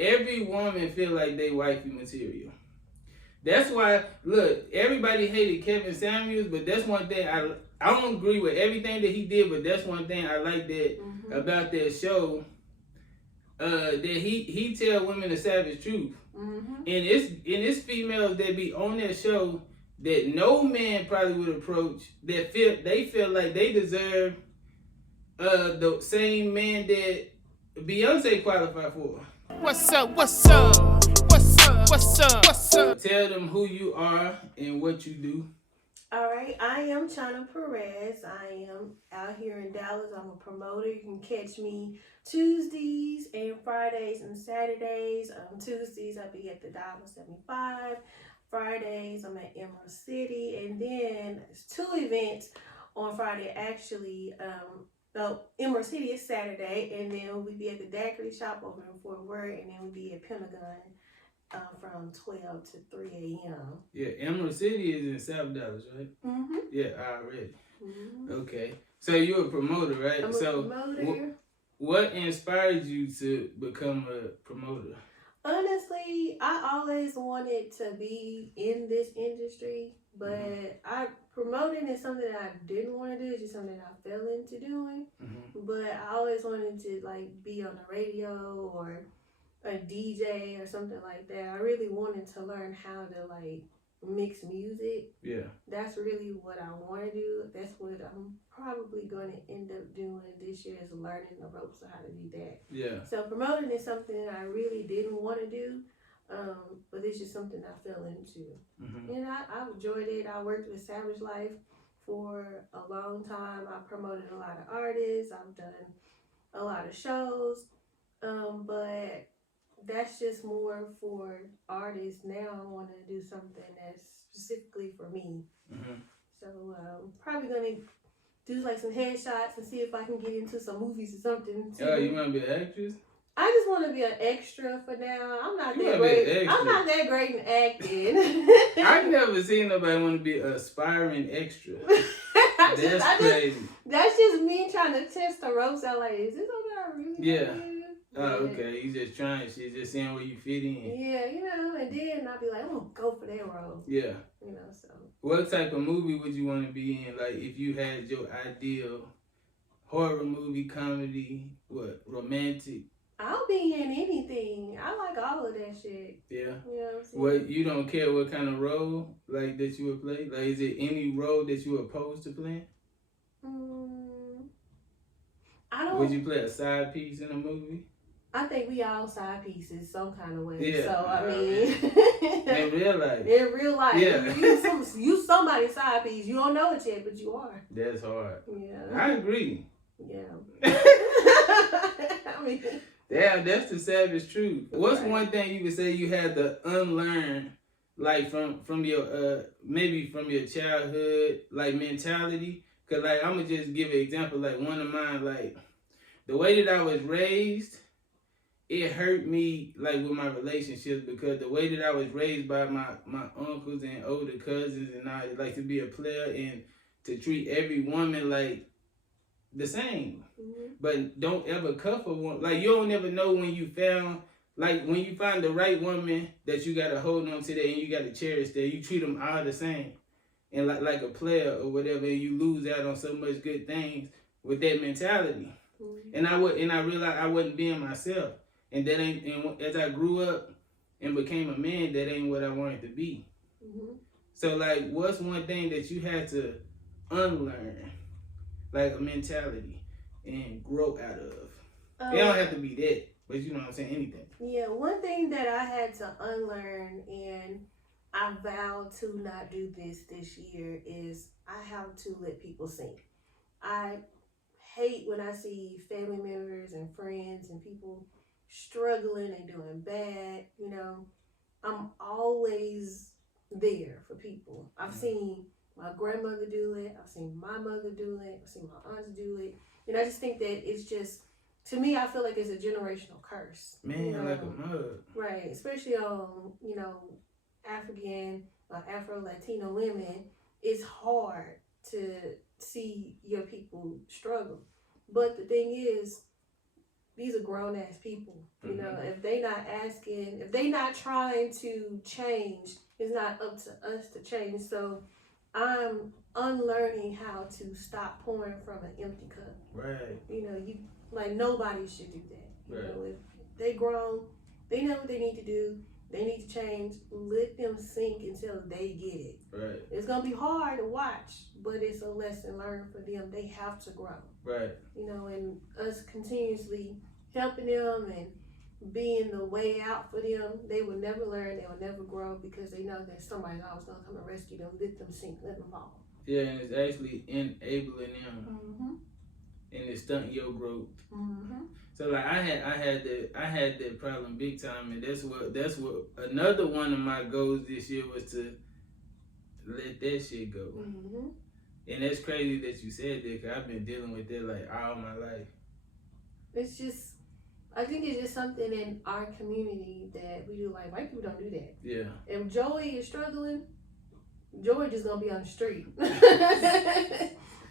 every woman feel like they wifey material. That's why, look, everybody hated Kevin Samuels, but that's one thing I don't agree with everything that he did, but that's one thing I like that about that show. That he tell women the savage truth, and it's females that be on that show that no man probably would approach, that feel like they deserve the same man that Beyonce qualified for. What's up? What's up? What's up? What's up? What's up? Tell them who you are and what you do. All right, I am Shano Perez. I am out here in Dallas. I'm a promoter. You can catch me Tuesdays and Fridays and Saturdays. Tuesdays I'll be at the Diamond 75. Fridays I'm at Emerald City, and then there's 2 events on Friday actually. Emerald City is Saturday, and then we'll be at the Daiquiri Shop over in Fort Worth, and then we'll be at Pentagon from 12 to 3 a.m. Yeah, Emerald City is in South Dallas, right? Mm-hmm. Yeah, already. Mm-hmm. Okay. So you're a promoter, right? I'm a promoter. What inspired you to become a promoter? Honestly, I always wanted to be in this industry, but promoting is something that I didn't want to do. It's just something I fell into doing. But I always wanted to be on the radio or a DJ or something like that. I really wanted to learn how to mix music. Yeah. That's really what I want to do. That's what I'm probably going to end up doing this year, is learning the ropes of how to do that. Yeah. So promoting is something that I really didn't want to do, but it's just something I fell into. And I enjoyed it. I worked with Savage Life for a long time. I promoted a lot of artists. I've done a lot of shows, but that's just more for artists. Now I want to do something that's specifically for me. So probably going to do some headshots and see if I can get into some movies or something. Oh, you want to be an actress? I just want to be an extra for now. I'm not that great. I'm not that great in acting. I've never seen nobody want to be an aspiring extra. That's crazy. That's just me trying to test the ropes out. Is this something I really want to do? Oh, okay. You just trying shit, just seeing where you fit in. Yeah, and then I'll be like, I'm going to go for that role. Yeah. So. What type of movie would you want to be in? If you had your ideal horror movie, comedy, romantic? I'll be in anything. I like all of that shit. Yeah. You know what I'm saying? You don't care what kind of role, that you would play? Is it any role that you opposed to playing? I don't. Would you play a side piece in a movie? I think we all side pieces some kind of way. Yeah. So I mean, in real life. In real life, yeah. you somebody's side piece. You don't know it yet, but you are. That's hard. Yeah. I agree. Yeah. I mean. Yeah, that's the savage truth. What's one thing you would say you had to unlearn, from your maybe from your childhood mentality? Cause I'm gonna just give an example. One of mine, the way that I was raised, it hurt me with my relationships, because the way that I was raised by my uncles and older cousins, and I to be a player and to treat every woman the same. But don't ever cuff a woman. You don't ever know when you found, when you find the right woman that you gotta hold on to that and you gotta cherish that. You treat them all the same, and like a player or whatever, and you lose out on so much good things with that mentality. And I realized I wasn't being myself, and that ain't. And as I grew up and became a man, that ain't what I wanted to be. So what's one thing that you had to unlearn, a mentality, and grow out of? It don't have to be that, but you know what I'm saying, anything. Yeah, one thing that I had to unlearn, and I vowed to not do this year, is I have to let people sink. I hate when I see family members and friends and people struggling and doing bad. I'm always there for people. I've seen my grandmother do it. I've seen my mother do it. I've seen my aunts do it. I just think that it's just, to me, I feel like it's a generational curse. Man, like a mug. Right, especially on, African, Afro-Latino women. It's hard to see your people struggle. But the thing is, these are grown ass people. You know, if they not asking, if they not trying to change, it's not up to us to change. So I'm unlearning how to stop pouring from an empty cup. Right. You know, you like nobody should do that. You Right. know, if they grown, they know what they need to do. They need to change. Let them sink until they get it. Right. It's gonna be hard to watch, but it's a lesson learned for them. They have to grow. Right. You know, and us continuously helping them and being the way out for them, they will never learn. They will never grow because they know that somebody's always gonna come and rescue them. Let them sink. Let them fall. Yeah, and it's actually enabling them, and it's stunting your growth. So like I had that problem big time, and that's what another one of my goals this year was to let that shit go. And that's crazy that you said that, because I've been dealing with that like all my life. It's just, I think it's just something in our community that we do. Like, white people don't do that. Yeah. If Joey is struggling, Joey just gonna be on the street.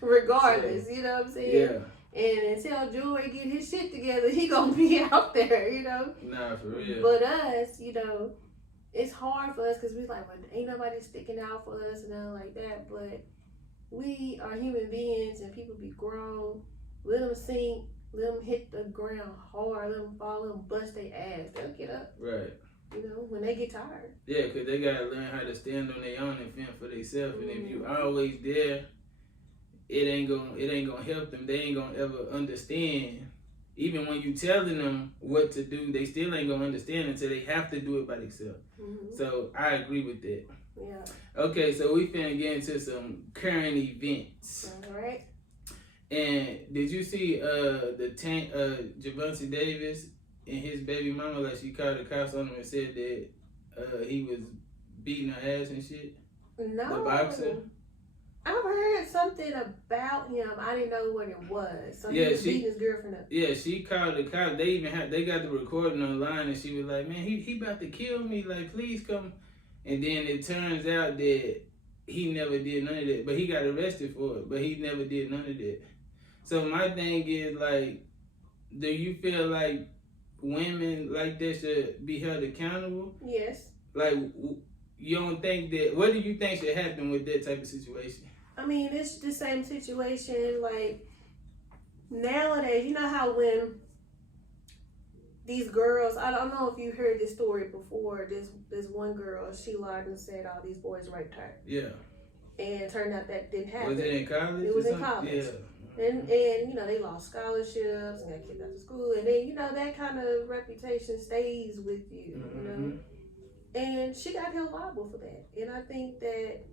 Regardless, you know what I'm saying? Yeah. And until Joey get his shit together, he gonna be out there, you know? Nah, for real. But us, you know, it's hard for us because we like, well, ain't nobody sticking out for us and nothing like that. But we are human beings and people be grown. Let them sink. Let them hit the ground hard. Let them fall. Let them bust their ass. They'll get up. Right. You know, when they get tired. Yeah, because they got to learn how to stand on their own and fend for themselves. And if you always there, it ain't gonna help them. They ain't gonna ever understand. Even when you telling them what to do, they still ain't gonna understand until they have to do it by themselves. So I agree with that. Yeah. Okay, so we finna get into some current events. All right. And did you see the tank Javonte Davis and his baby mama, like she called the cops on him and said that he was beating her ass and shit? No. The boxer? I've heard something about him. I didn't know what it was. So Yeah, he was beating his girlfriend up. Yeah, she called the cops. They got the recording online, and she was like, "Man, he about to kill me. Like, please come." And then it turns out that he never did none of that, but he got arrested for it. But he never did none of that. So my thing is, like, do you feel like women like that should be held accountable? Yes. Like, you don't think that? What do you think should happen with that type of situation? I mean, it's the same situation. Like, nowadays, you know how when these girls, I don't know if you heard this story before. This one girl, she lied and said all these boys raped her. Yeah. And it turned out that didn't happen. Was it in college? It was in college. Yeah. And you know, they lost scholarships and got kicked out of school, and then you know that kind of reputation stays with you, you know. And she got held liable for that. And I think that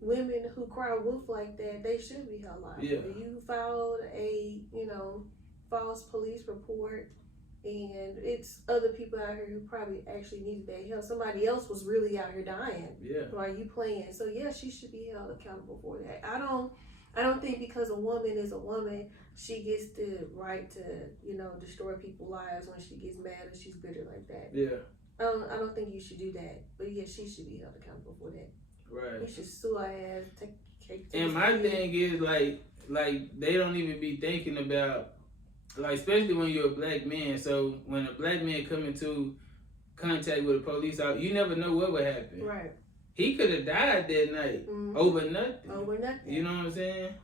women who cry wolf like that, they should be held liable. Yeah. You filed a, you know, false police report, and it's other people out here who probably actually needed that help. Somebody else was really out here dying. Yeah. While you playing. So yeah, she should be held accountable for that. I don't think because a woman is a woman, she gets the right to, you know, destroy people's lives when she gets mad or she's bitter like that. Yeah. I don't think you should do that. But yeah, she should be held accountable for that. Right. You should sue her ass, take cake to And the my street. thing is like they don't even be thinking about, like, especially when you're a black man. So when a black man come into contact with a police officer, you never know what would happen. Right. He could have died that night over nothing. Over nothing. You know what I'm saying?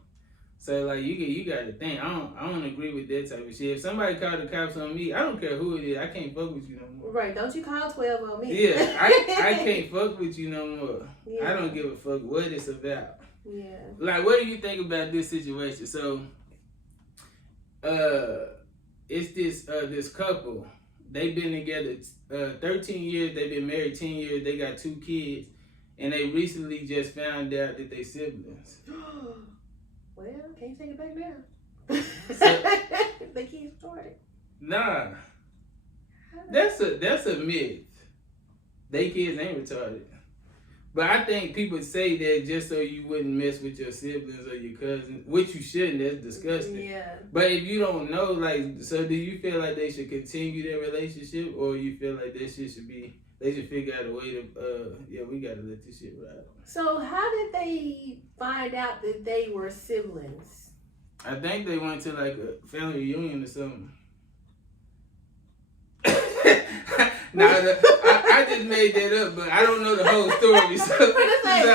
So like you got to think. I don't agree with that type of shit. If somebody called the cops on me, I don't care who it is. I can't fuck with you no more. Right. Don't you call 12 on me. Yeah, I can't fuck with you no more. Yeah. I don't give a fuck what it's about. Yeah. Like, what do you think about this situation? So, it's this couple. They've been together 13 years. They've been married 10 years. They got 2 kids, and they recently just found out that they siblings. Well, can't take it back now. They keep started. Nah, that's a myth. They kids ain't retarded. But I think people say that just so you wouldn't mess with your siblings or your cousins, which you shouldn't. That's disgusting. Yeah. But if you don't know, like, so do you feel like they should continue their relationship, or you feel like that shit should be, they should figure out a way to, yeah, we gotta let this shit ride. So how did they find out that they were siblings? I think they went to like a family reunion or something. I just made that up, but I don't know the whole story. So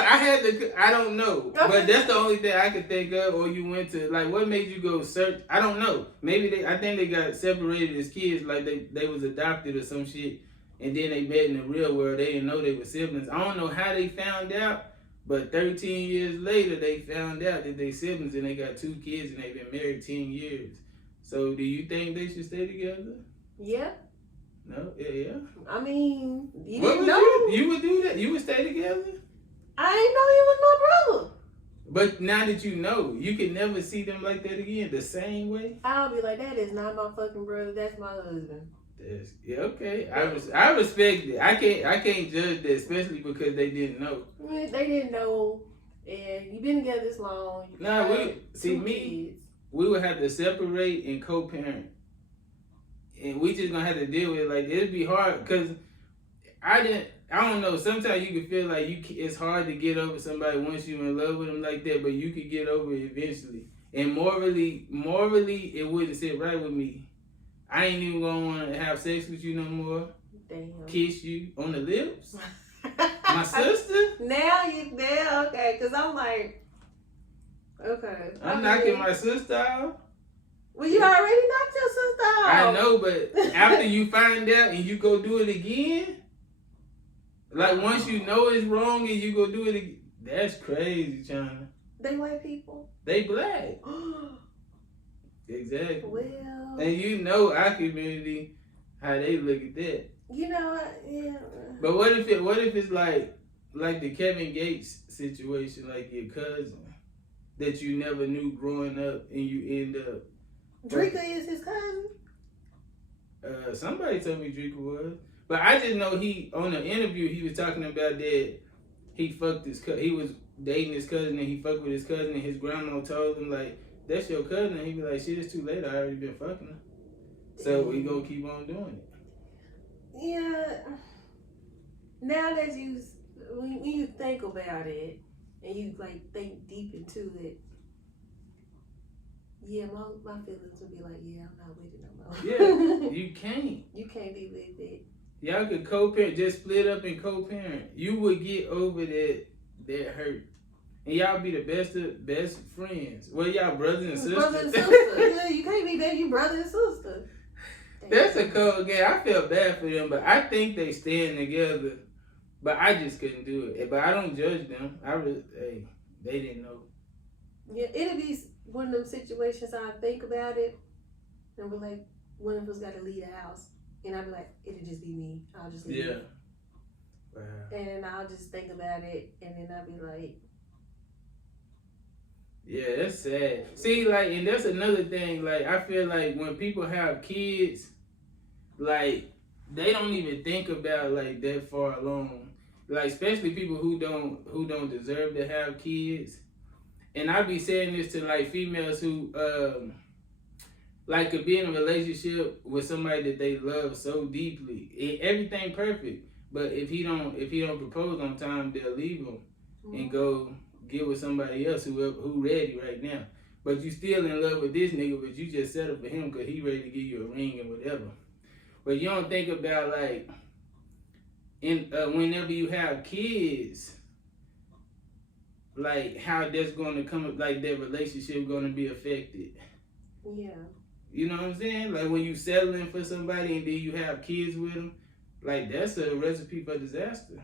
I had to. I don't know, but that's the only thing I could think of. Or you went to like, what made you go search? I don't know. Maybe I think they got separated as kids, like they was adopted or some shit, and then they met in the real world. They didn't know they were siblings. I don't know how they found out, but 13 years later they found out that they siblings, and they got 2 kids, and they've been married 10 years. So do you think they should stay together? Yeah. No? Yeah. I mean, you What didn't know. You would do that? You would stay together? I didn't know he was my brother. But now that you know, you can never see them like that again, the same way? I'll be like, that is not my fucking brother. That's my husband. Yeah, okay. I respect it. I can't judge that, especially because they didn't know. They didn't know, and you've been together this long. Nah, kids. We would have to separate and co-parent. And we just gonna have to deal with it. Like, it'd be hard because I don't know. Sometimes you can feel like it's hard to get over somebody once you're in love with them like that, but you could get over it eventually. And morally, it wouldn't sit right with me. I ain't even gonna want to have sex with you no more. Damn. Kiss you on the lips. My sister. Now, okay, because I'm like, okay. I'm knocking my sister out. Well, you already knocked your sister out. I know, but after you find out and you go do it again, like once you know it's wrong and you go do it again, that's crazy, China. They white people? They black. Exactly. Well. And you know our community, how they look at that. You know what? Yeah. But what if it's like the Kevin Gates situation, like your cousin that you never knew growing up and you end up. Drika is his cousin? Somebody told me Drika was. But I just know he, on the interview, he was talking about that he fucked his cousin. He was dating his cousin and he fucked with his cousin and his grandma told him, like, that's your cousin. And he be like, shit, it's too late. I already been fucking her. So we gonna keep on doing it. Yeah. Now that when you think about it and you, like, think deep into it, yeah, my feelings would be like, yeah, I'm not with it no more. Yeah, you can't. You can't be with it. Y'all could co-parent, just split up and co-parent. You would get over that hurt. And y'all be the best friends. Well, y'all brothers and sisters. Brother and sister. Yeah, you can't be that, you brother and sister. That's a cold game. I feel bad for them, but I think they stand together. But I just couldn't do it. But I don't judge them. They didn't know. Yeah, it'll be one of them situations I think about it, and we're like, one of us got to leave the house, and I'll be like, it'll just be me. I'll just leave. Yeah. Wow. And I'll just think about it, and then I'll be like, yeah, that's sad. See, like, and that's another thing. Like, I feel like when people have kids, like, they don't even think about like that far along. Like, especially people who don't deserve to have kids. And I be saying this to like females who like could be in a relationship with somebody that they love so deeply. Everything perfect. But if he don't propose on time, they'll leave him and go get with somebody else who ready right now. But you still in love with this nigga, but you just settle for him because he ready to give you a ring and whatever. But you don't think about like whenever you have kids, like how that's going to come, like that relationship going to be affected. yeah. You know what I'm saying? Like when you settling for somebody and then you have kids with them, like that's a recipe for disaster.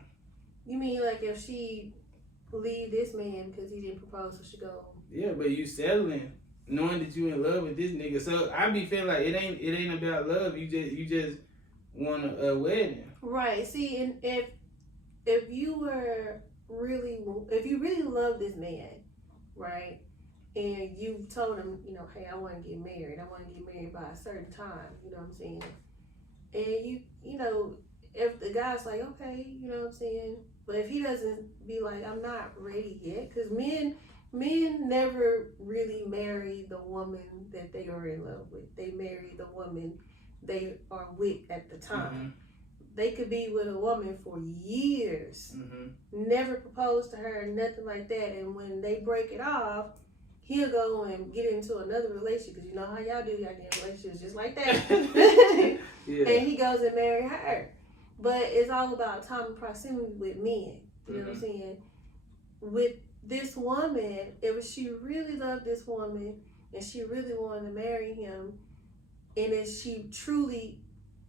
You mean like if she leave this man because he didn't propose, so she go? Yeah, but you settling, knowing that you in love with this nigga. So I be feeling like it ain't about love. You just want a wedding. Right. See, and if you really love this man, right, and you told him, you know, hey, I want to get married. I want to get married by a certain time. You know what I'm saying? And you know, if the guy's like, okay, you know what I'm saying, but if he doesn't be like, I'm not ready yet, because men never really marry the woman that they are in love with. They marry the woman they are with at the time. Mm-hmm. They could be with a woman for years, never propose to her, nothing like that. And when they break it off, he'll go and get into another relationship, because you know how y'all do y'all damn relationships just like that. Yeah. And he goes and marry her. But it's all about time and proximity with men. You know what I'm saying? With this woman, if she really loved this woman and she really wanted to marry him, and if she truly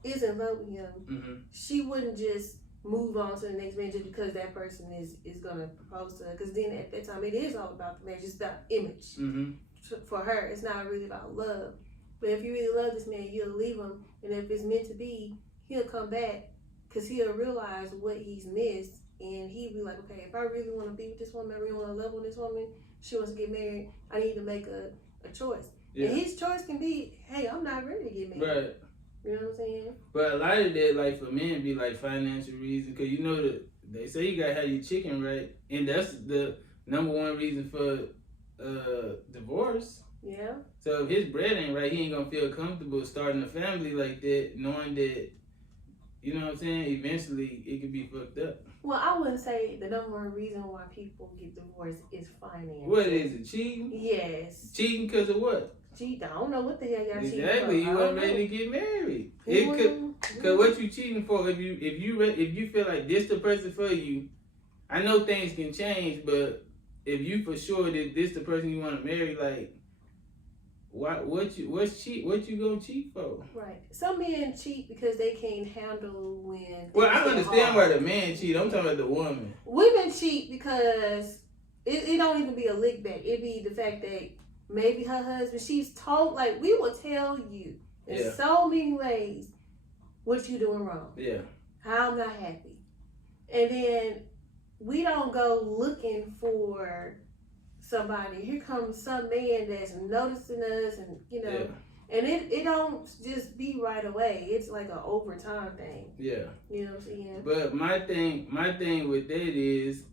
is in love with him, she wouldn't just move on to the next man just because that person is gonna propose to her. Because then at that time, it is all about the marriage. It's about image. For her, it's not really about love. But if you really love this man, you'll leave him, and if it's meant to be, he'll come back because he'll realize what he's missed, and he'll be like, okay, if I really want to be with this woman, I really want to love on this woman, she wants to get married, I need to make a choice. Yeah. And his choice can be, hey, I'm not ready to get married. Right. You know what I'm saying? But a lot of that, like for men, be like financial reasons, because you know that they say you gotta have your chicken right, and that's the number one reason for divorce. Yeah. So if his bread ain't right, he ain't gonna feel comfortable starting a family like that, knowing that, you know what I'm saying, eventually it could be fucked up. Well, I wouldn't say the number one reason why people get divorced is finance. What is it, cheating? Yes. Cheating because of what? I don't know what the hell y'all cheating for. Exactly, you weren't ready to get married. Because what you cheating for, if you feel like this the person for you, I know things can change, but if you for sure that this the person you want to marry, like, what you gonna cheat for? Right. Some men cheat because they can't handle when. Well, I understand why the man cheat. I'm talking about the woman. Women cheat because it don't even be a lick back. It be the fact that maybe her husband, she's told, like, we will tell you in so many ways what you doing wrong. Yeah. How I'm not happy, and then we don't go looking for somebody. Here comes some man that's noticing us, and you know, and it don't just be right away. It's like an overtime thing. Yeah, you know what I'm saying. But my thing with that is,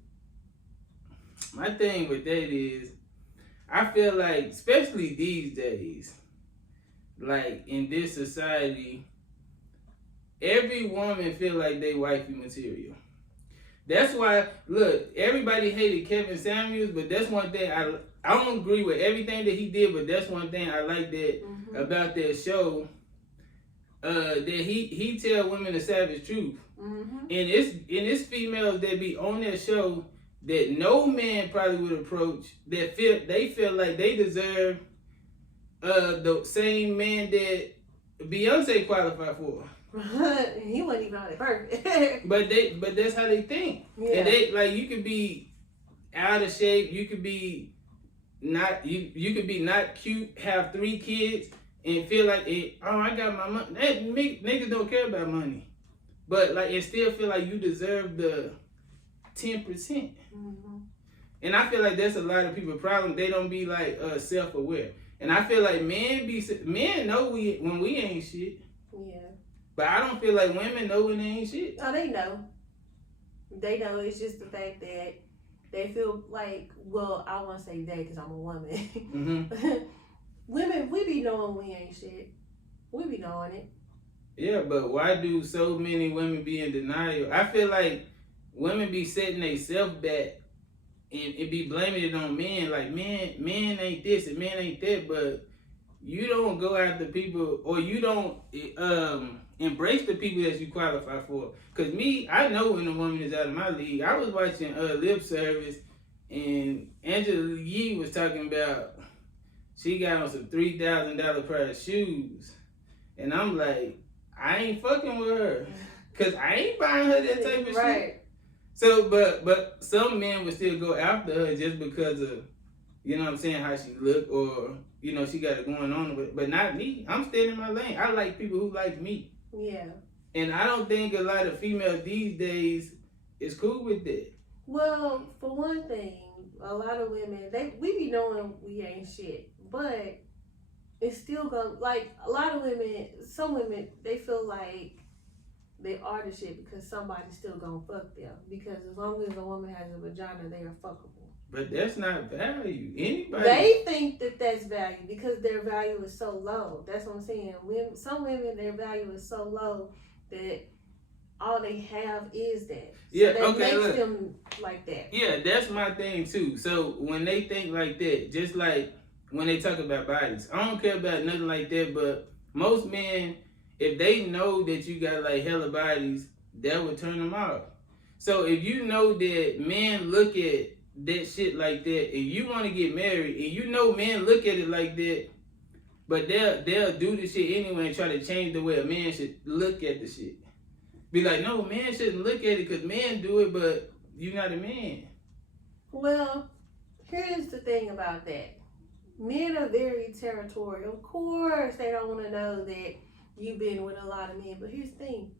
I feel like, especially these days, like in this society, every woman feel like they wifey material. That's why, look, everybody hated Kevin Samuels, but that's one thing I don't agree with everything that he did, but that's one thing I like that about that show. That he tell women the savage truth, and it's females that be on that show that no man probably would approach, that feel like they deserve the same man that Beyonce qualified for. He wasn't even on it perfect. but that's how they think. Yeah. And they, like, you could be out of shape, you could be not you could be not cute, have 3 kids, and feel like I got my money. Niggas don't care about money. But like, and still feel like you deserve the 10%. And I feel like that's a lot of people's problem. They don't be like self-aware. And I feel like men know when we ain't shit. Yeah. But I don't feel like women know when they ain't shit. Oh, they know. They know. It's just the fact that they feel like, well, I want to say they because I'm a woman. Women, we be knowing we ain't shit. We be knowing it. Yeah, but why do so many women be in denial? I feel like women be setting themselves back and be blaming it on men. Like, men ain't this and men ain't that, but you don't go after people, or you don't embrace the people that you qualify for. Cause I know when a woman is out of my league. I was watching Lip Service, and Angela Yee was talking about she got on some $3,000 pair of shoes, and I'm like, I ain't fucking with her, cause I ain't buying her that type of shit. So, but some men would still go after her just because of, you know what I'm saying, how she look, or, you know, she got it going on with, but not me. I'm staying in my lane. I like people who like me. Yeah. And I don't think a lot of females these days is cool with that. Well, for one thing, a lot of women, we be knowing we ain't shit, but it's still gonna, like, a lot of women, some women, they feel like they are the shit because somebody's still gonna fuck them. Because as long as a woman has a vagina, they are fuckable. But that's not value. Anybody. They think that that's value because their value is so low. That's what I'm saying. Some women, their value is so low that all they have is that. Yeah, so that okay. makes them like that. Yeah, that's my thing too. So when they think like that, just like when they talk about bodies, I don't care about nothing like that, but most men, if they know that you got like hella bodies, that would turn them off. So if you know that men look at that shit like that, and you want to get married, and you know men look at it like that, but they'll do the shit anyway and try to change the way a man should look at the shit. Be like, no, man shouldn't look at it because men do it, but you're not a man. Well, here's the thing about that. Men are very territorial. Of course, they don't want to know that you've been with a lot of men. But here's the thing.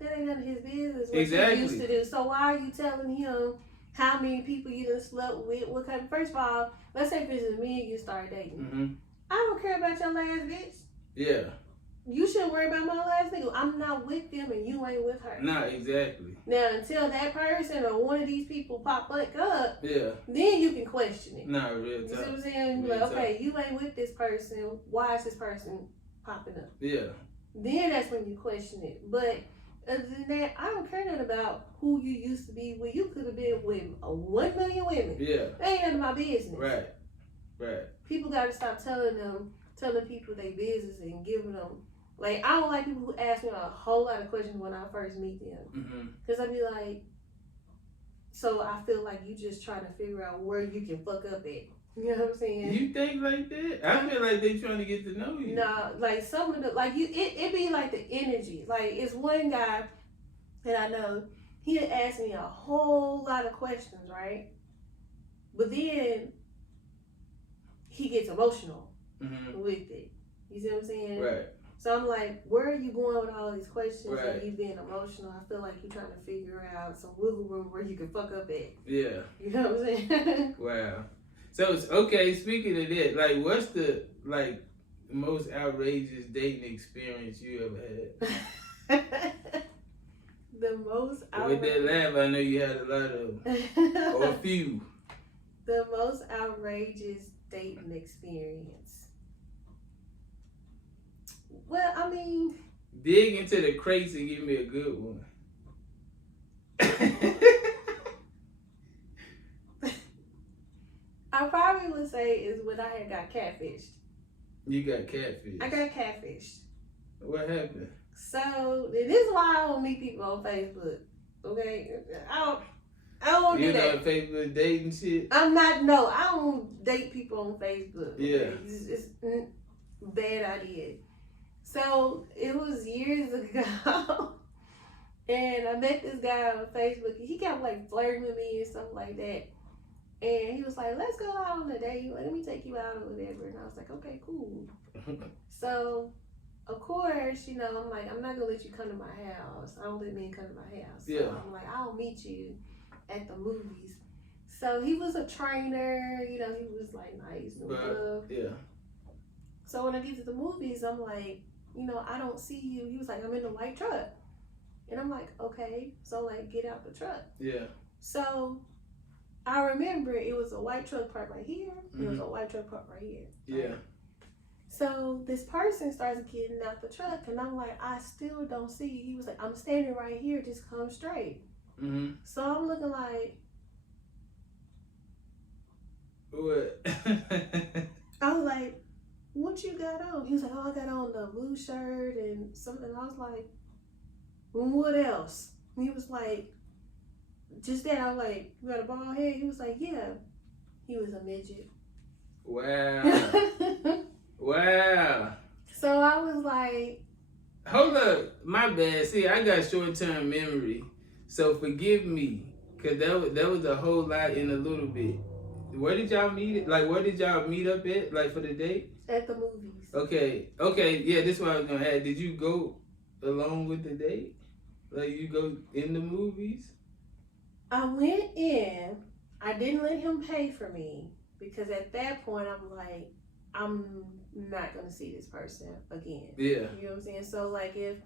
That ain't none of his business what Exactly. you used to do. So why are you telling him how many people you done slept with? What kind? First of all, let's say if it's me and you start dating. Mm-hmm. I don't care about your last bitch. Yeah. You shouldn't worry about my last nigga. I'm not with them and you ain't with her. Nah, exactly. Now, until that person or one of these people pop back up, Yeah. then you can question it. Nah, real You see talk. what I'm saying? Real Like, okay, you ain't with this person. Why is this person popping up? Yeah. Then that's when you question it. But other than that, I don't care nothing about who you used to be with. You could have been with 1 million women. Yeah. That ain't none of my business. Right. Right. People got to stop telling people their business and giving them. Like, I don't like people who ask me a whole lot of questions when I first meet them. Mm-hmm. Because I be like, so I feel like you just trying to figure out where you can fuck up at. You know what I'm saying? You think like that? I feel like they trying to get to know you. Nah, like some of the, like it be like the energy. Like, it's one guy that I know, he had asked me a whole lot of questions, right? But then he gets emotional with it. You see what I'm saying? Right. So I'm like, where are you going with all these questions Right. and you being emotional? I feel like you're trying to figure out some wiggle room where you can fuck up at. Yeah. You know what I'm saying? Wow. So it's okay. Speaking of that, like, what's the most outrageous dating experience you ever had? The most With that laugh, I know you had a lot of them, or a few. The most outrageous dating experience. Well, I mean, Dig into the crates and give me a good one. I probably would say is when I had got catfished. You got catfish. I got catfished. What happened? So this is why I don't meet people on Facebook. Okay, I don't You do know that. Facebook dating shit? I don't date people on Facebook. Okay? Yeah. It's bad idea. So it was years ago, and I met this guy on Facebook. He kept like flirting with me and stuff like that. And he was like, "Let's go out on a date. Let me take you out or whatever." And I was like, "Okay, cool." So, of course, you know, I'm like, I'm not gonna let you come to my house. I don't let men come to my house. So Yeah. I'm like, I'll meet you at the movies. So he was a trainer. You know, he was like nice and stuff. Yeah. So when I get to the movies, I'm like, you know, I don't see you. He was like, I'm in the white truck. And I'm like, okay. So, like, get out the truck. Yeah. So I remember it was a white truck parked right here. It was a white truck parked right here. Yeah. So this person starts getting out the truck, and I'm like, I still don't see you. He was like, I'm standing right here. Just come straight. Mm-hmm. So I'm looking like, What? I was like, what you got on? He was like, oh, I got on the blue shirt and something. I was like, what else? And he was like, just that. I was like, you got a bald head? He was like, yeah. He was a midget. Wow. Wow. So I was like, Hold up. My bad. See, I got short-term memory. So forgive me. Because that was a whole lot in a little bit. Where did y'all meet? Like, where did y'all meet up at? Like, for the date? at the movies. Okay. Yeah, this is what I was going to add. Did you go along with the date? Like, you go in the movies? I went in. I didn't let him pay for me because at that point I'm like, I'm not gonna see this person again. Yeah. You know what I'm saying? So like if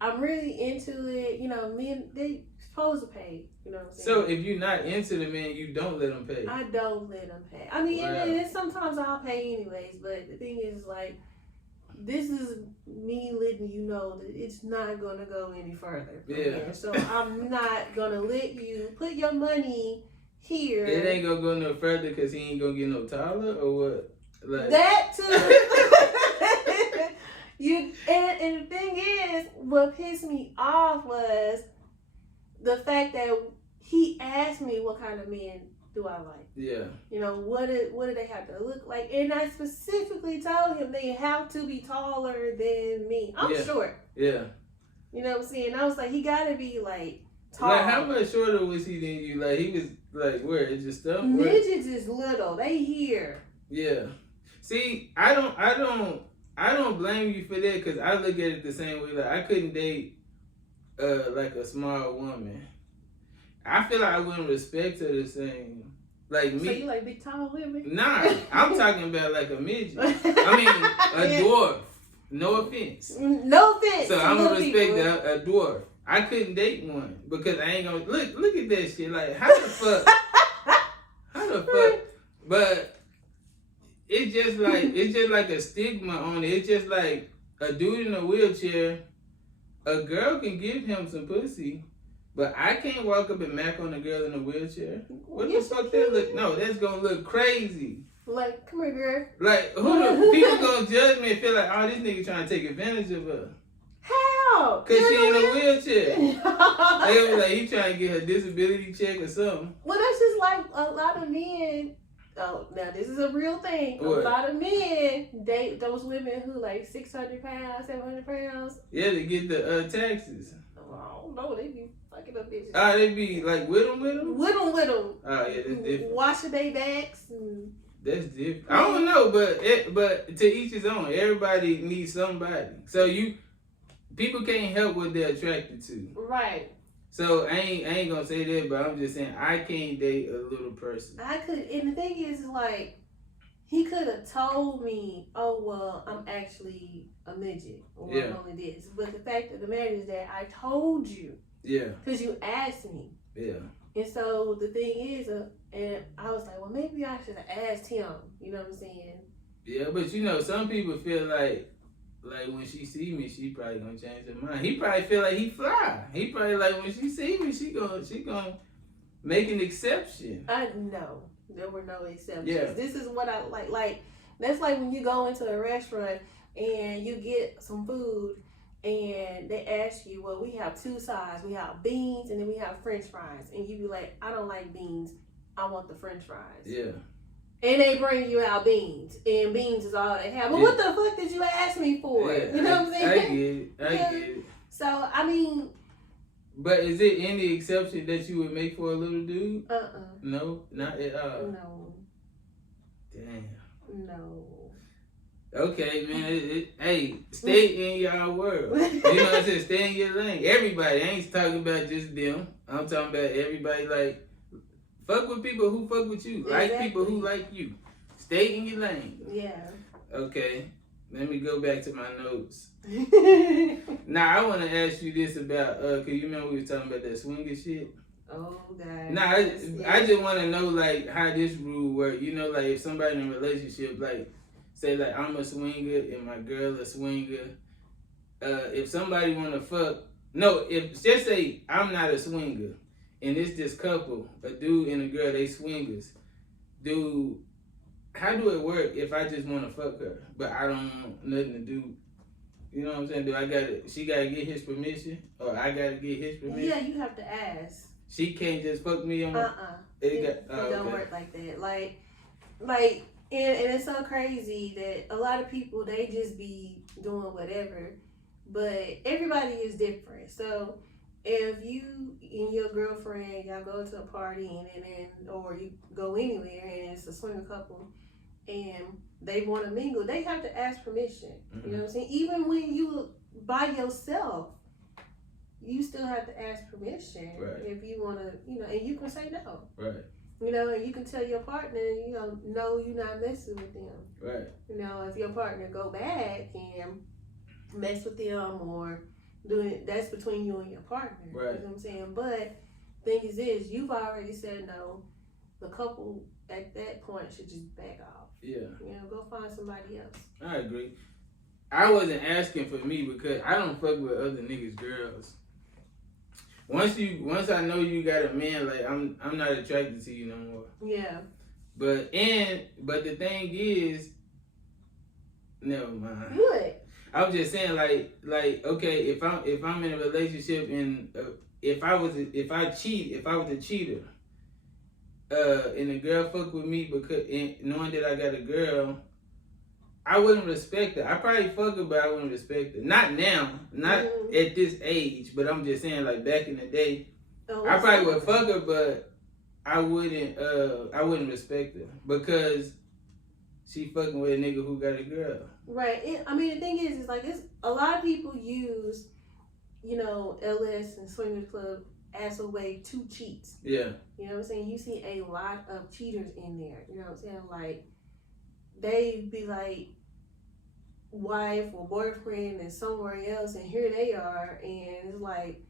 I'm really into it, you know, men they supposed to pay. You know what I'm saying? So if you're not into the man, you don't let him pay. I don't let them pay. I mean, Wow. and sometimes I'll pay anyways, but the thing is like, this is me letting you know that it's not gonna go any further. Yeah. Okay? So I'm not gonna let you put your money here. It ain't gonna go no further because he ain't gonna get no taller or what? Like, That too. And the thing is, what pissed me off was the fact that he asked me what kind of men do I like. Yeah. You know, what do they have to look like? And I specifically told him they have to be taller than me. I'm short. Yeah. You know what I'm saying? I was like, he gotta be like tall. Like, how much shorter was he than you? Like, he was like, where? It's just stuff? Midgets is little. They here. Yeah. See, I don't blame you for that, because I look at it the same way. Like, I couldn't date like a small woman. I feel like I wouldn't respect her the same. Like me. So you like big tall women? Nah, I'm talking about like a midget. I mean, a dwarf. No offense. No offense. So I'm gonna respect a dwarf. I couldn't date one because I ain't gonna look at that shit. Like, how the fuck? How the fuck? But it's just like a stigma on it. It's just like a dude in a wheelchair. A girl can give him some pussy, but I can't walk up and mac on a girl in a wheelchair. What the fuck that look? No, that's gonna look crazy. Like, come here, girl. Like, people gonna judge me and feel like, oh, this nigga trying to take advantage of her. How? Cause she in a wheelchair. They was like, he trying to get her disability check or something. Well, that's just like a lot of men. Oh, now this is a real thing. What? A lot of men date those women who like 600 pounds, 700 pounds. Yeah, to get the taxes. Oh, I don't know. They be fucking up bitches. Ah, they be like with them. With them. Oh, yeah, that's different. Washing their backs. And... That's different. I don't know, but to each his own. Everybody needs somebody. So people can't help what they're attracted to. Right. So I ain't gonna say that, but I'm just saying I can't date a little person. I could, and the thing is like, he could have told me, oh well, I'm actually a midget, or I'm only this. But the fact of the matter is that I told you. Yeah. Because you asked me. Yeah. And so the thing is, and I was like, well, maybe I should have asked him. You know what I'm saying? Yeah, but you know, some people feel like when she see me, she probably gonna change her mind. He probably feel like he fly. He probably like when she see me, she gonna make an exception. No, there were no exceptions. Yeah. This is what I like. Like, that's like when you go into a restaurant and you get some food and they ask you, well, we have two sides. We have beans and then we have French fries. And you be like, I don't like beans. I want the French fries. Yeah. And they bring you out beans, and beans is all they have. But what the fuck did you ask me for? Yeah, you know what I'm saying? I get it. So, I mean... But is there any exception that you would make for a little dude? No? Not at all? No. Damn. No. Okay, man. Hey, stay in your world. You know what I'm saying? Stay in your lane. Everybody. I ain't talking about just them. I'm talking about everybody, like... Fuck with people who fuck with you. Exactly. Like people who like you. Stay in your lane. Yeah. Okay. Let me go back to my notes. Now, I want to ask you this about, cause you remember we were talking about that swinger shit? Oh, God. Nah, I just want to know, like, how this rule work. You know, like, if somebody in a relationship, like, say, like, I'm a swinger and my girl a swinger. If somebody want to fuck, just say I'm not a swinger. And it's this couple, a dude and a girl, they swingers. How do it work if I just want to fuck her, but I don't want nothing to do? You know what I'm saying? She gotta get his permission, or I gotta get his permission? Yeah, you have to ask. She can't just fuck me on. It don't work like that. Like, and it's so crazy that a lot of people, they just be doing whatever, but everybody is different. So if you and your girlfriend, y'all go to a party or you go anywhere and it's a swinger couple and they want to mingle, they have to ask permission. Mm-hmm. You know what I'm saying? Even when you by yourself, you still have to ask permission. Right. If you want to, and you can say no. Right. And you can tell your partner, no, you're not messing with them. Right. If your partner go back and mess with them or that's between you and your partner. Right. You know what I'm saying? But thing is you've already said no. The couple at that point should just back off. Yeah. Go find somebody else. I agree. I wasn't asking for me because I don't fuck with other niggas' girls. Once I know you got a man, like I'm not attracted to you no more. Yeah. But the thing is, never mind. What? I was just saying, like, okay, if I'm in a relationship and if I was a cheater, and the girl fuck with me because knowing that I got a girl, I wouldn't respect her. I probably fuck her, but I wouldn't respect her. Not now, not at this age, but I'm just saying, like back in the day, I probably would fuck her, but I wouldn't respect her because she fucking with a nigga who got a girl. Right. I mean, the thing is like it's a lot of people use, LS and swingers club as a way to cheat. Yeah. You know what I'm saying? You see a lot of cheaters in there. You know what I'm saying? Like they be like wife or boyfriend and somewhere else, and here they are, and it's like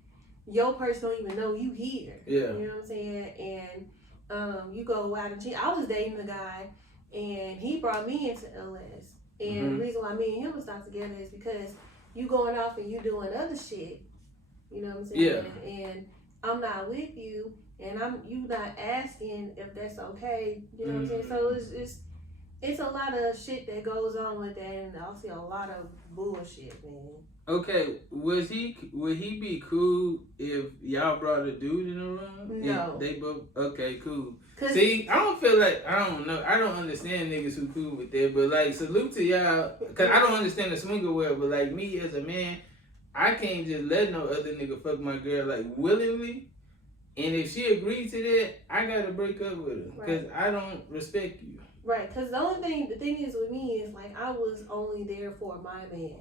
your person don't even know you here. Yeah. You know what I'm saying? And you go out and cheat. I was dating a guy, and he brought me into LS. And the reason why me and him was not together is because you going off and you doing other shit. You know what I'm saying? Yeah. And I'm not with you, and you not asking if that's okay. You know what I'm saying? So it's a lot of shit that goes on with that, and I see a lot of bullshit, man. Okay, would he be cool if y'all brought a dude in the room? No. They both okay, cool. See, I don't feel like I don't understand niggas who cool with that, but like salute to y'all, cause I don't understand the swinger world, but like me as a man, I can't just let no other nigga fuck my girl like willingly, and if she agrees to that, I gotta break up with her, cause I don't respect you. Right, cause the thing is with me is like I was only there for my man.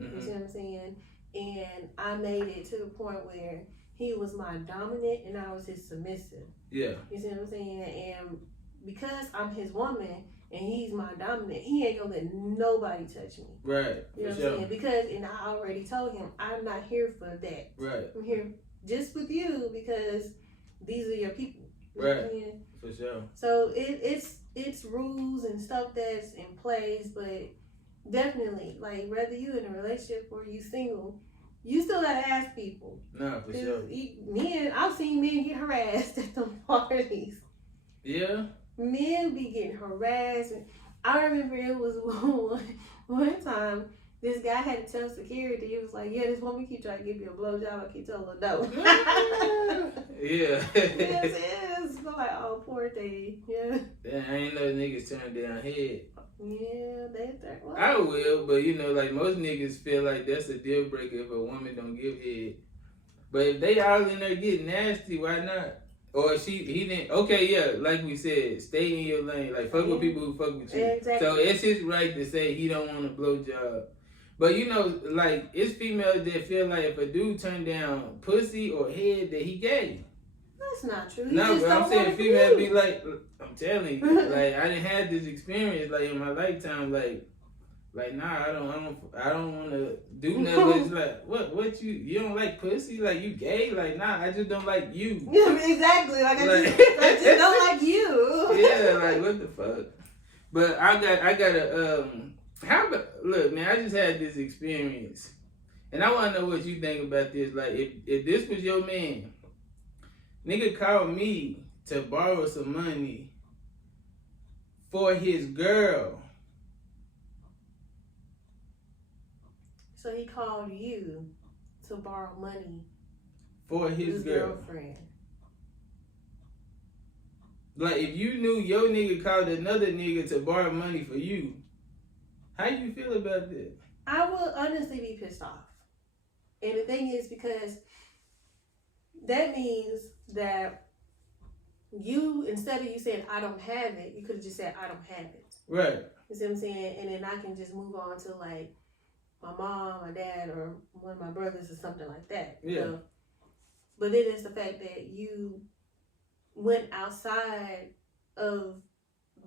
You see what I'm saying? And I made it to the point where he was my dominant and I was his submissive. Yeah. You see what I'm saying? And because I'm his woman and he's my dominant, he ain't gonna let nobody touch me. Right. You know what I'm saying? Because, and I already told him, I'm not here for that. Right. I'm here just with you because these are your people. You know what I'm saying? For sure. So it's rules and stuff that's in place, but definitely, like, whether you in a relationship or you single, you still gotta ask people. No, for sure. I've seen men get harassed at the parties. Yeah. Men be getting harassed. I remember it was one time, this guy had to tell security, he was like, yeah, this woman keep trying to give you a blowjob, I keep telling her no. Yeah. Yes. I'm like, oh, poor thing. Yeah. I ain't know niggas turn down head. Yeah, well, I will, but like most niggas feel like that's a deal breaker if a woman don't give head. But if they all in there getting nasty, why not? Or he didn't. Okay, yeah, like we said, stay in your lane. Like fuck with people who fuck with you. Exactly. So it's his right to say he don't want a blowjob. But like it's females that feel like if a dude turn down pussy or head that he gay. That's not true. No, but I'm saying females be like, I'm telling you, like I didn't have this experience like in my lifetime, like nah, I don't want to do nothing. It's like what you don't like pussy, like you gay, like nah, I just don't like you. Yeah, exactly. Like I just don't like you. Yeah, like what the fuck. But I gotta look, man, I just had this experience, and I want to know what you think about this. Like if this was your man. Nigga called me to borrow some money for his girl. So he called you to borrow money for his girlfriend. Like if you knew your nigga called another nigga to borrow money for you, how you feel about that? I would honestly be pissed off. And the thing is because that means that you, instead of you saying, I don't have it, you could have just said, I don't have it. Right. You see what I'm saying? And then I can just move on to like my mom, my dad, or one of my brothers or something like that. Yeah. You know? But then it's the fact that you went outside of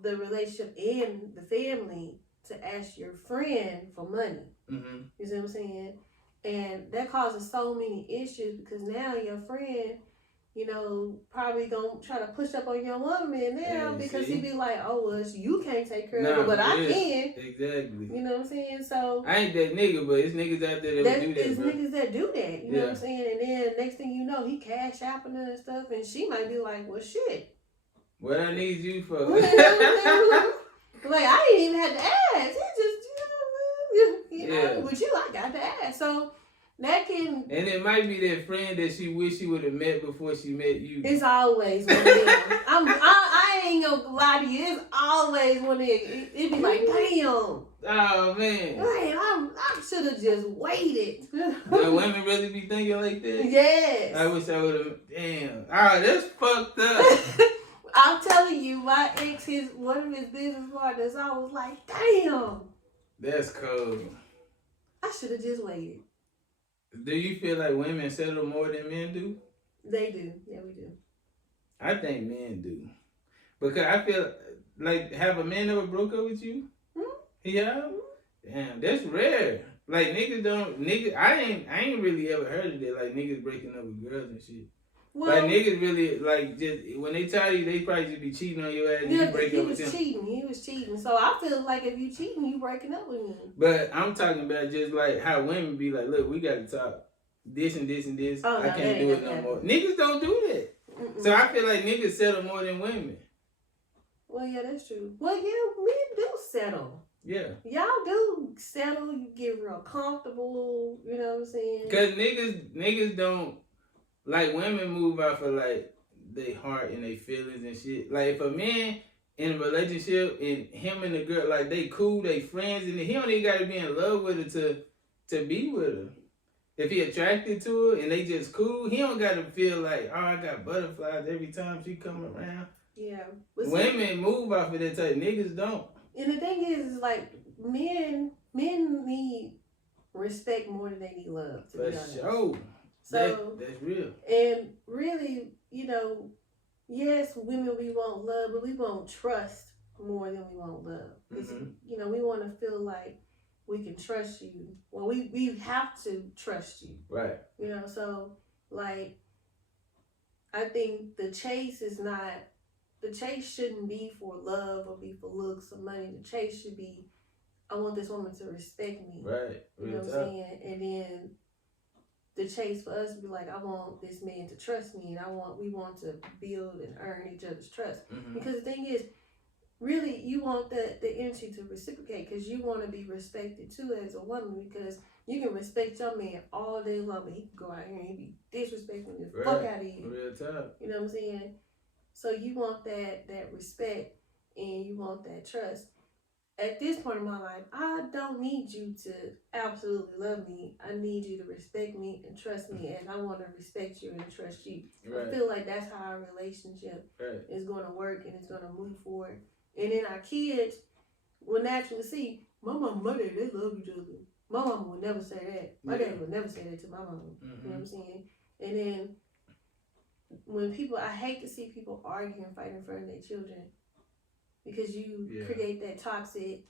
the relationship and the family to ask your friend for money. Mm-hmm. You see what I'm saying? And that causes so many issues because now your friend, probably gonna try to push up on your woman now because he be like, oh, well, you can't take care of her, but I can. Exactly. You know what I'm saying? So I ain't that nigga, but it's niggas out there that do that. It's niggas that do that. You know what I'm saying? And then next thing you know, he cash apping her and stuff, and she might be like, well, shit. What I need you for? Like I didn't even have to ask. He just, You know, with you, I got the ass. So that can. And it might be that friend that she wish she would have met before she met you. It's always one of them. I ain't gonna lie to you. It's always one of them. It be like, damn. Oh man. Man, I should have just waited. Do women really be thinking like that? Yes. I wish I would have. Damn. Oh, that's fucked up. I'm telling you, my ex, one of his business partners, I was like, damn. That's cold. I should have just waited. Do you feel like women settle more than men do? They do. Yeah, we do. I think men do. Because I feel like, have a man ever broke up with you? Yeah? Damn, that's rare. Like, I ain't really ever heard of that. Like, niggas breaking up with girls and shit. Well, like, niggas really, like, just, when they tell you, they probably just be cheating on your ass and you break up with them. He was cheating. So I feel like if you cheating, you breaking up with me. But I'm talking about just, like, how women be like, look, we got to talk this and this and this. Oh, I can't do it no more. Niggas don't do that. Mm-mm. So I feel like niggas settle more than women. Well, yeah, that's true. Well, yeah, men do settle. Yeah. Y'all do settle. You get real comfortable. You know what I'm saying? Because niggas don't, like, women move off of, like, their heart and their feelings and shit. Like, if a man in a relationship and him and the girl, like, they cool, they friends, and he don't even got to be in love with her to be with her. If he attracted to her and they just cool, he don't got to feel like, oh, I got butterflies every time she come around. Yeah. Women move off of that type. Niggas don't. And the thing is like, men need respect more than they need love, to be honest. Sure. So that's real. And really, you know, yes, women, we want love, but we want trust more than we want love. Mm-hmm. You know, we want to feel like we can trust you. Well, we have to trust you. Right. You know, so like, I think the chase shouldn't be for love or be for looks or money. The chase should be, I want this woman to respect me. Right. You know what I'm saying? And then the chase for us would be like, I want this man to trust me, and we want to build and earn each other's trust. Mm-hmm. Because the thing is, really, you want the energy to reciprocate, because you want to be respected too as a woman, because you can respect your man all day long, but he can go out here and he be disrespecting the fuck out of you. Real time. You know what I'm saying? So you want that respect, and you want that trust. At this point in my life, I don't need you to absolutely love me. I need you to respect me and trust me, and I want to respect you and trust you. Right. I feel like that's how our relationship is going to work, and it's going to move forward. And then our kids will naturally see, my mom and my dad, they love each other. My mama would never say that. My dad would never say that to my mama. Mm-hmm. You know what I'm saying? And then when I hate to see people argue and fight in front of their children, because you create that toxic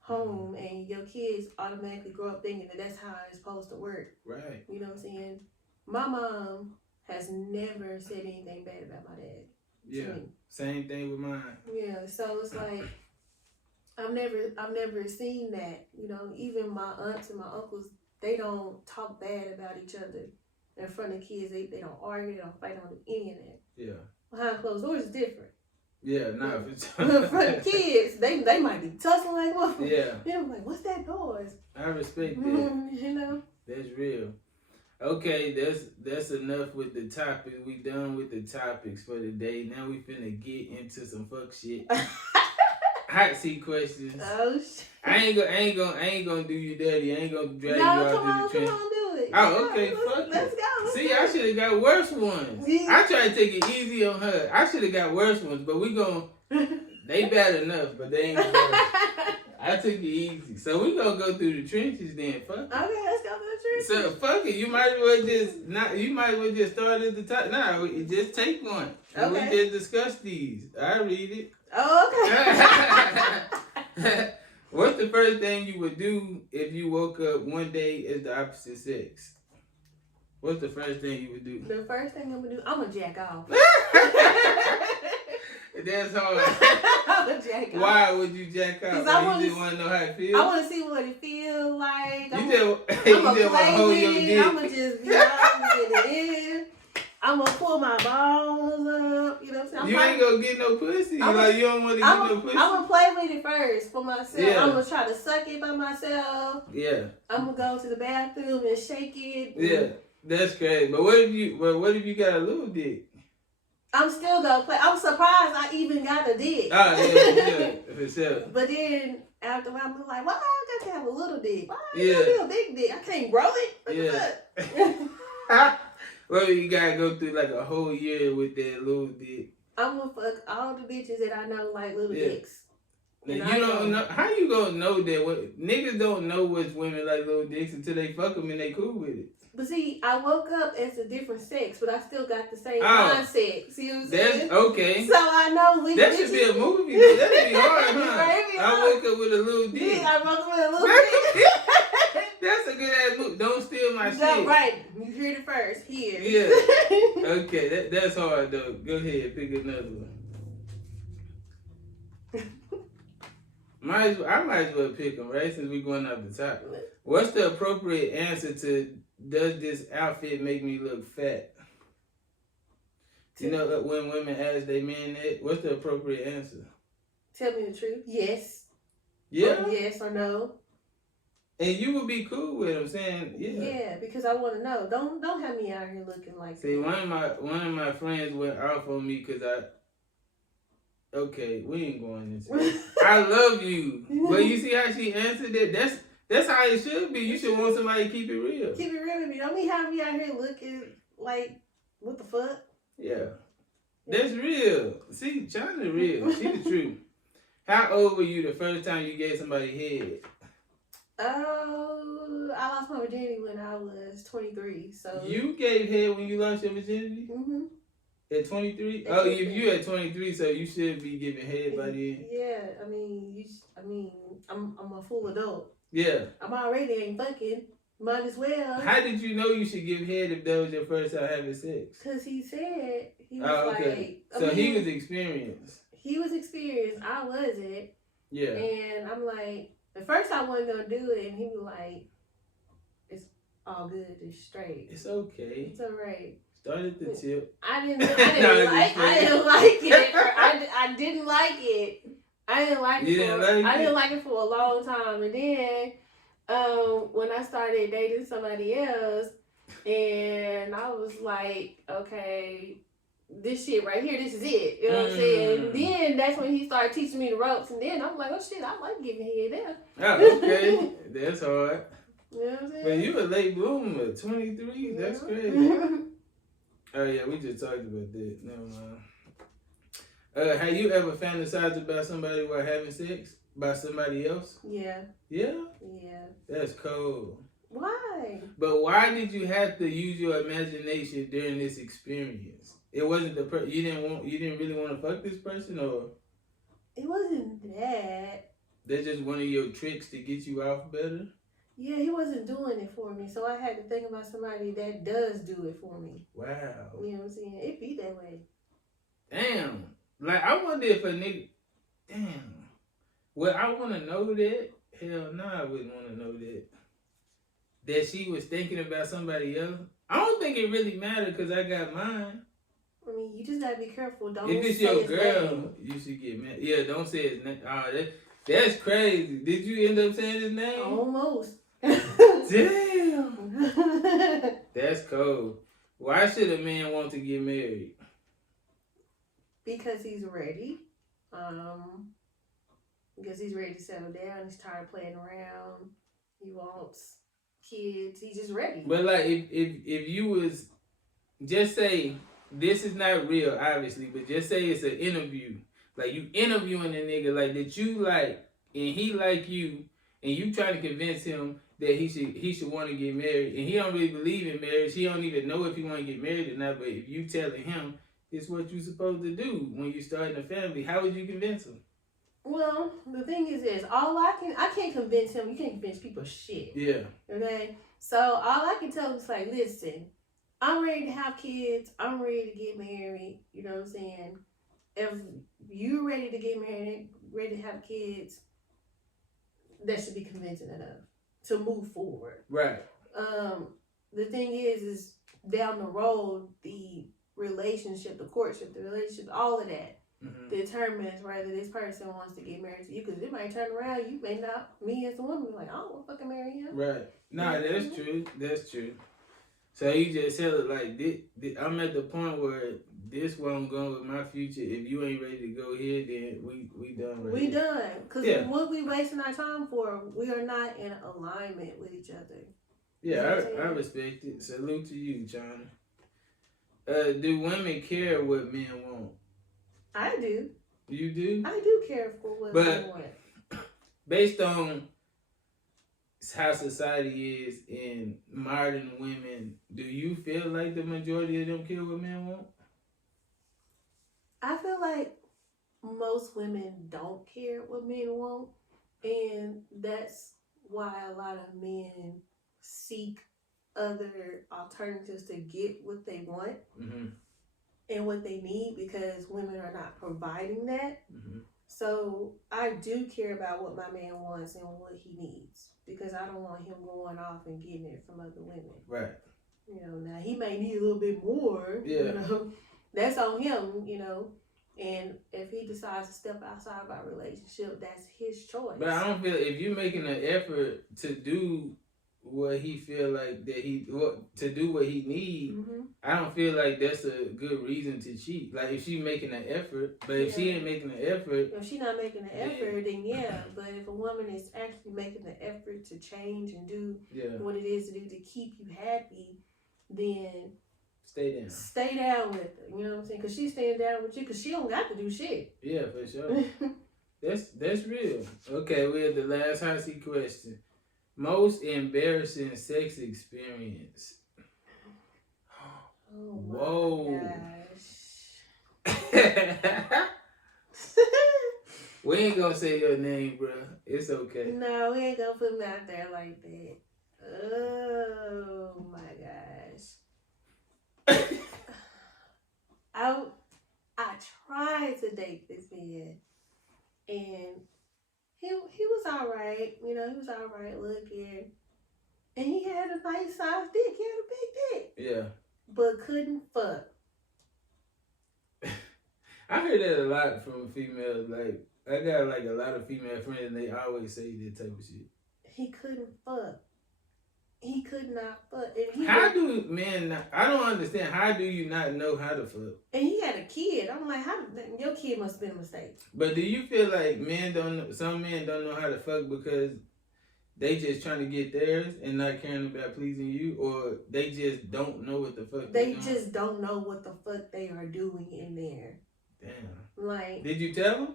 home, and your kids automatically grow up thinking that that's how it's supposed to work. Right. You know what I'm saying? My mom has never said anything bad about my dad. Yeah. Same thing with mine. Yeah. So it's like, I've never seen that. You know, even my aunts and my uncles, they don't talk bad about each other in front of kids. They don't argue, they don't fight, they don't do any of that. Yeah. Behind closed doors is different. Yeah, nah. In front of kids, they might be tussling like what? Yeah. I'm like, what's that noise? I respect that. You know? That's real. Okay, that's enough with the topic. We done with the topics for today. Now we finna get into some fuck shit. Hot seat questions. Oh shit. I ain't gonna do you dirty. I ain't gonna drag you out to the trench. Come on, do it. Oh, okay, fuck it. Let's go. See, I should have got worse ones. Yeah. I tried to take it easy on her. I should have got worse ones, but they bad enough, but they ain't bad. I took it easy. So we gonna go through the trenches then, fuck. Okay, let's go through the trenches. So fuck it. You might as well just start at the top. Nah, just take one. Okay. We just discuss these. I read it. Oh, okay. What's the first thing you would do if you woke up one day as the opposite sex? What's the first thing you would do? The first thing I'm gonna do, I'm gonna jack off. That's hard. I'm gonna jack off. Why would you jack off? Because you just want to know how it feels? I want to see what it feels like. You just want to hold your dick. I'm gonna just be honest with it. I'm gonna pull my balls up. You know what I'm saying? You ain't gonna get no pussy. You don't want to get no pussy. I'm gonna play with it first for myself. Yeah. I'm gonna try to suck it by myself. Yeah. I'm gonna go to the bathroom and shake it. Yeah, that's crazy. But what if you got a little dick? I'm still gonna play. I'm surprised I even got a dick. Oh, yeah, for sure. But then after a while, I'm like, why I got to have a little dick? Why I Yeah. gotta be a big dick? I can't grow it. Yeah. Well, you gotta go through like a whole year with that little dick. I'm gonna fuck all the bitches that I know like little Yeah. dicks. Now, And you don't know how you gonna know that? What niggas don't know which women like little dicks until they fuck them and they cool with it. But see, I woke up as a different sex, but I still got the same Oh. mindset. See what I'm saying? That's okay. So I know which That bitches. should be a movie. Though. That'd be hard, huh? Right, it'd be I hard. woke up with a little dick. Yeah, I woke up with a little dick. That's a good ass movie. Don't steal my No, shit. right. You heard it first. Here. Yeah. Okay, that's hard though. Go ahead, pick another one. I might as well pick them, right? Since we're going off the top. What's the appropriate answer to does this outfit make me look fat? You know, when women ask they men that, what's the appropriate answer? Tell me the truth. Yes. Yeah. Or yes or no. And you would be cool with them saying, yeah. Yeah, because I want to know. Don't have me out here looking like See, that. one of my friends went off on me because okay, we ain't going into it. I love you. But you see how she answered it? That's how it should be. You should want somebody to keep it real. Keep it real with me. Don't be having me out here looking like, what the fuck? Yeah. That's real. See, China real. She the truth. How old were you the first time you gave somebody head? Oh, I lost my virginity when I was 23. So You gave head when you lost your virginity? Mm-hmm. At 23? At Oh, 23. if you at 23, so you should be giving head by then. Yeah, I mean, I'm a full adult. Yeah. I'm already ain't fucking. Might as well. How did you know you should give head if that was your first time having sex? Cause he said he was Okay. like. So he was experienced. He was experienced. I wasn't. Yeah. And I'm like, at first I wasn't gonna do it, and he was like, "It's all good. It's straight. It's okay. It's alright." Start at the tip. I didn't like it. I didn't like it. I didn't like it. I didn't like it for a long time, and then when I started dating somebody else, and I was like, okay, this shit right here, this is it. You know what I'm saying? And then that's when he started teaching me the ropes, and then I'm like, oh shit, I like giving head there. Oh, okay. That's hard. You know what I'm saying? But you a late bloomer, 23. That's crazy. Oh yeah, we just talked about that. Never mind. Have you ever fantasized about somebody while having sex? By somebody else? Yeah. Yeah? Yeah. That's cold. Why? But why did you have to use your imagination during this experience? It wasn't the you didn't really want to fuck this person, or It wasn't that. that's just one of your tricks to get you off better? Yeah, he wasn't doing it for me, so I had to think about somebody that does do it for me. Wow. You know what I'm saying? It be that way. Damn. Like, I wonder if a nigga... Damn. Well, I want to know that. Hell no, I wouldn't want to know that. That she was thinking about somebody else. I don't think it really mattered because I got mine. I mean, you just gotta be careful. Don't If it's say your his girl, name. you should get mad. Yeah, don't say his name. Oh, that's crazy. Did you end up saying his name? Almost. Damn. That's cold. Why should a man want to get married? Because he's ready. Because he's ready to settle down. He's tired of playing around. He wants kids. He's just ready. But like, if you was, just say, this is not real, obviously, but just say it's an interview. Like, you interviewing a nigga like that you like, and he like you, and you trying to convince him that he should want to get married, and he don't really believe in marriage. He don't even know if he want to get married or not. But if you telling him it's what you supposed to do when you starting a family, how would you convince him? Well, the thing is this, I can't convince him. You can't convince people shit. Yeah. Okay? So all I can tell him is like, listen, I'm ready to have kids. I'm ready to get married. You know what I'm saying? If you're ready to get married, ready to have kids, that should be convincing enough to move forward. Right. The thing is down the road, the relationship, the courtship, the relationship, all of that Mm-hmm. determines whether this person wants to get married to you. Because it might turn around, you may not, me as a woman, be like, I don't want to fucking marry him. Right. Nah, that's true. That's true. So you just said it like this, I'm at the point where this where I'm going with my future. If you ain't ready to go here, then we done. Right we here. done. Because what we wasting our time for, we are not in alignment with each other. Yeah, I respect it. Salute to you, China. Do women care what men want? I do. You do? I do care for what men want. Based on how society is in modern women, do you feel like the majority of them care what men want? I feel like most women don't care what men want, and that's why a lot of men seek other alternatives to get what they want and what they need, because women are not providing that. So I do care about what my man wants and what he needs, because I don't want him going off and getting it from other women. Right. You know, now he may need a little bit more. Yeah. You know, that's on him. You know, and if he decides to step outside of our relationship, that's his choice. But I don't feel if you're making an effort to do what he feel like to do what he need, I don't feel like that's a good reason to cheat. Like if she making an effort, but if she ain't making an effort, if she's not making an effort, then yeah. But if a woman is actually making the effort to change and do what it is to do to keep you happy, then stay down. Stay down with her. You know what I'm saying? Because she's staying down with you because she don't got to do shit. Yeah, for sure. That's real. Okay, we have the last hot seat question. Most embarrassing sex experience. Oh Whoa. my gosh. We ain't gonna say your name, bro. It's okay. No, we ain't gonna put me out there like that. Oh my gosh. I tried to date this man, and he was alright, you know, he was alright looking. And he had a nice sized dick. He had a big dick. Yeah. But couldn't fuck. I heard that a lot from females. Like, I got like a lot of female friends and they always say that type of shit. He couldn't fuck. He could not fuck. How do men not, I don't understand. How do you not know how to fuck? And he had a kid. I'm like, your kid must have been a mistake. But do you feel like some men don't know how to fuck because they just trying to get theirs and not caring about pleasing you, or they just don't know what the fuck they just don't know what the fuck they are doing in there. Damn. Like, did you tell him?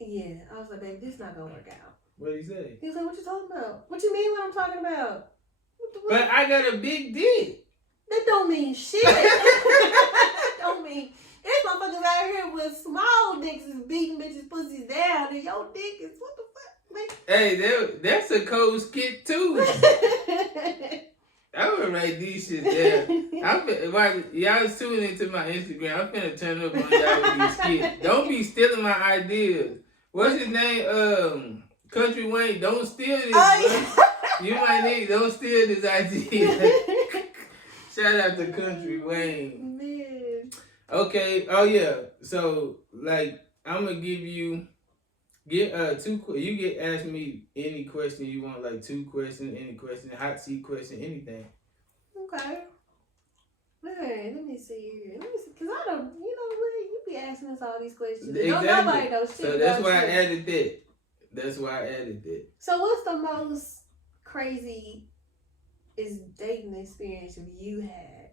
Yeah. I was like, baby, this not gonna work out. What did he say? He was like, what you talking about? What you mean what I'm talking about? What? But I got a big dick. That don't mean shit. That don't mean. There's motherfuckers out here with small dicks is beating bitches' pussies down, and your dick is what the fuck, man? Hey, that's a cold skit too. I would write these shit down. While y'all tuning into my Instagram, I'm finna turn up on y'all with these skits. Don't be stealing my ideas. What's his name? Country Wayne. Don't steal this. You might need. Don't steal this idea. Shout out to Country Wayne. Man. Okay. Oh yeah. So like, I'm gonna give you. Two. You get ask me any question you want, like 2 questions, any question, hot seat question, anything. Okay. Man, let me see here. Cause I don't. You know what? You be asking us all these questions. Exactly. Don't nobody knows shit. So that's why I added that. That's why I added that. So what's the most crazy dating experience you had?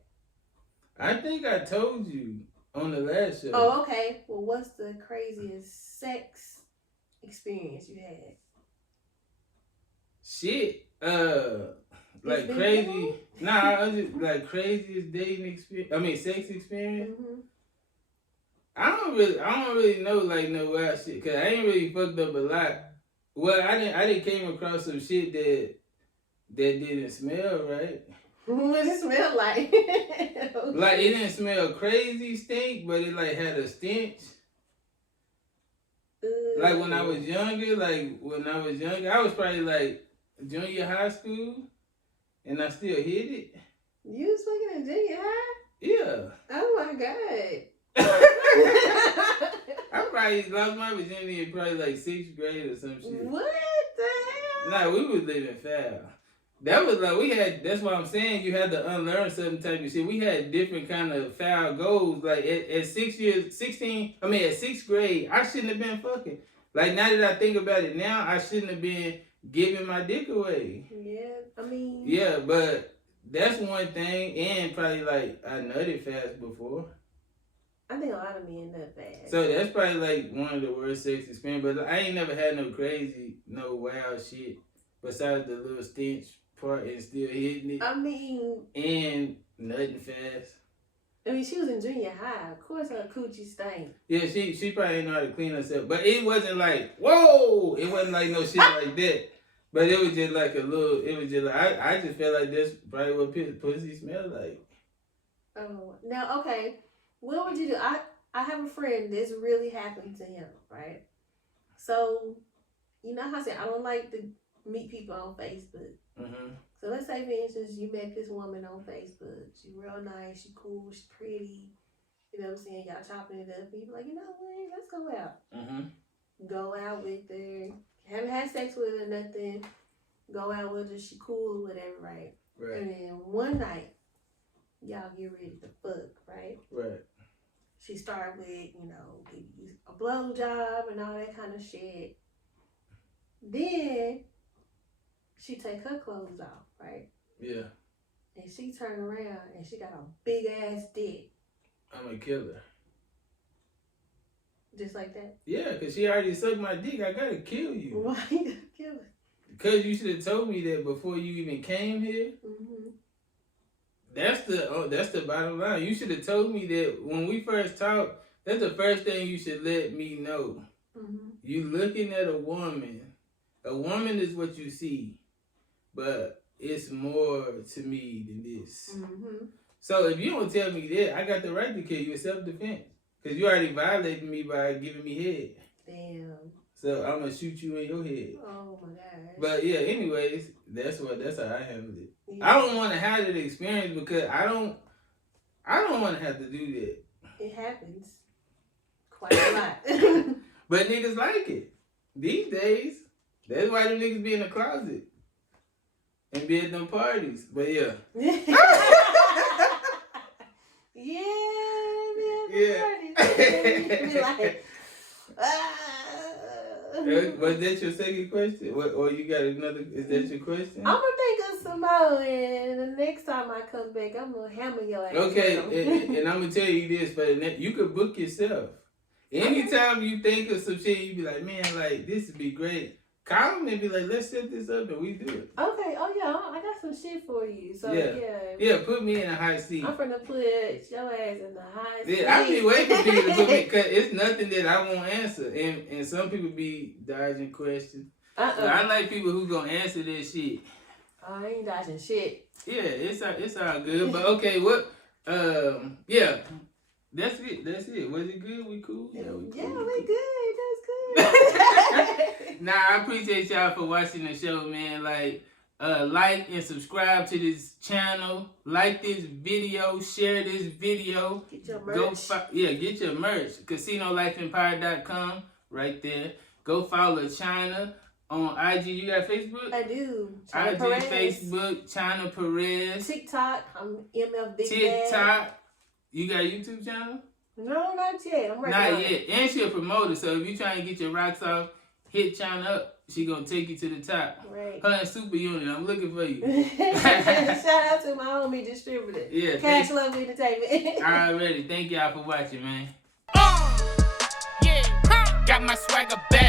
I think I told you on the last show. Oh, okay. Well, what's the craziest sex experience you had? Shit. Like crazy. Nah, I just like craziest dating experience. I mean, sex experience. Mm-hmm. I don't really know like no wild shit, cause I ain't really fucked up a lot. Well, I didn't came across some shit that didn't smell right. What it smell like? Like it didn't smell crazy stink, but it like had a stench. Like when I was younger, I was probably like junior high school, and I still hit it. You was fucking in junior high? Yeah. Oh my my God. I probably lost my virginity in probably like 6th grade or some shit. What the hell? Nah, we was living foul. That was like, that's what I'm saying, you had to unlearn certain type of shit. We had different kind of foul goals. Like at 6th grade, I shouldn't have been fucking. Like now that I think about it now, I shouldn't have been giving my dick away. Yeah, I mean. Yeah, but that's one thing, and probably like I nutted fast before. I think a lot of men nut fast. So that's probably like one of the worst sex experiences. But I ain't never had no wild shit besides the little stench part and still hitting it. I mean. And nutting fast. I mean, she was in junior high. Of course, her coochie stank. Yeah, she probably didn't know how to clean herself. But it wasn't like, whoa! It wasn't like no shit like that. But it was just like I just felt like that's probably what pussy smell like. Oh, now, okay. What would you do? I have a friend, this really happened to him, right? So, you know how I said, I don't like to meet people on Facebook. Mm-hmm. So let's say, for instance, you met this woman on Facebook. She's real nice, she's cool, she's pretty. You know what I'm saying? Y'all chopping it up. And you be like, you know what? Let's go out. Mm-hmm. Go out with her. Haven't had sex with her, nothing. Go out with her. She cool or whatever, right? Right. And then one night, y'all get ready to fuck, right? Right. She start with, you know, a blowjob and all that kind of shit. Then she take her clothes off, right? Yeah. And she turn around and she got a big ass dick. I'm a killer. Just like that? Yeah, because she already sucked my dick. I gotta kill you. Why you gotta kill her? Because you should have told me that before you even came here. Mm-hmm. That's the bottom line. You should have told me that when we first talked. That's the first thing you should let me know. Mm-hmm. You looking at a woman. A woman is what you see, but it's more to me than this. Mm-hmm. So if you don't tell me that, I got the right to kill you. It's self-defense. Because you already violated me by giving me head. Damn. So I'm going to shoot you in your head. Oh my God. But yeah, anyways, that's how I handled it. Yeah. I don't want to have that experience because I don't want to have to do that. It happens quite a lot. But niggas like it. These days, that's why them niggas be in the closet. And be at them parties. But yeah. Yeah. Be like, Was that your second question? Or you got another? Is that your question? I'm gonna think of some more, and the next time I come back, I'm gonna hammer your ass. Okay, and I'm gonna tell you this, but you could book yourself. Anytime you think of some shit, you be like, man, like this would be great. Call me and be like, let's set this up and we do it. Okay. Oh yeah, I got some shit for you. So yeah, put me in a high seat. I'm finna put your ass in the high seat. Yeah, I be waiting for people to put me because it's nothing that I won't answer, and some people be dodging questions. So I like people who gonna answer that shit. I ain't dodging shit. Yeah, it's all good. But okay, what? Yeah, that's it. Was it good? We cool? Yeah, we we cool. good. That's good. Nah, I appreciate y'all for watching the show, man. Like and subscribe to this channel. Like this video, share this video. Get your merch. Get your merch. CasinoLifeEmpire.com right there. Go follow China on IG. You got Facebook? I do. China IG, Perez. Facebook, China Perez. TikTok, I'm MF Big TikTok. Bad. You got a YouTube channel? No, not yet. I'm working Not on yet. it. And she a promoter, so if you trying to get your rocks off, hit China up. She gonna take you to the top. Right. Her and Super Unit, I'm looking for you. Shout out to my homie distributor. Yeah. Cash Love Entertainment. Already. Thank y'all for watching, man. Yeah, got my swagger back.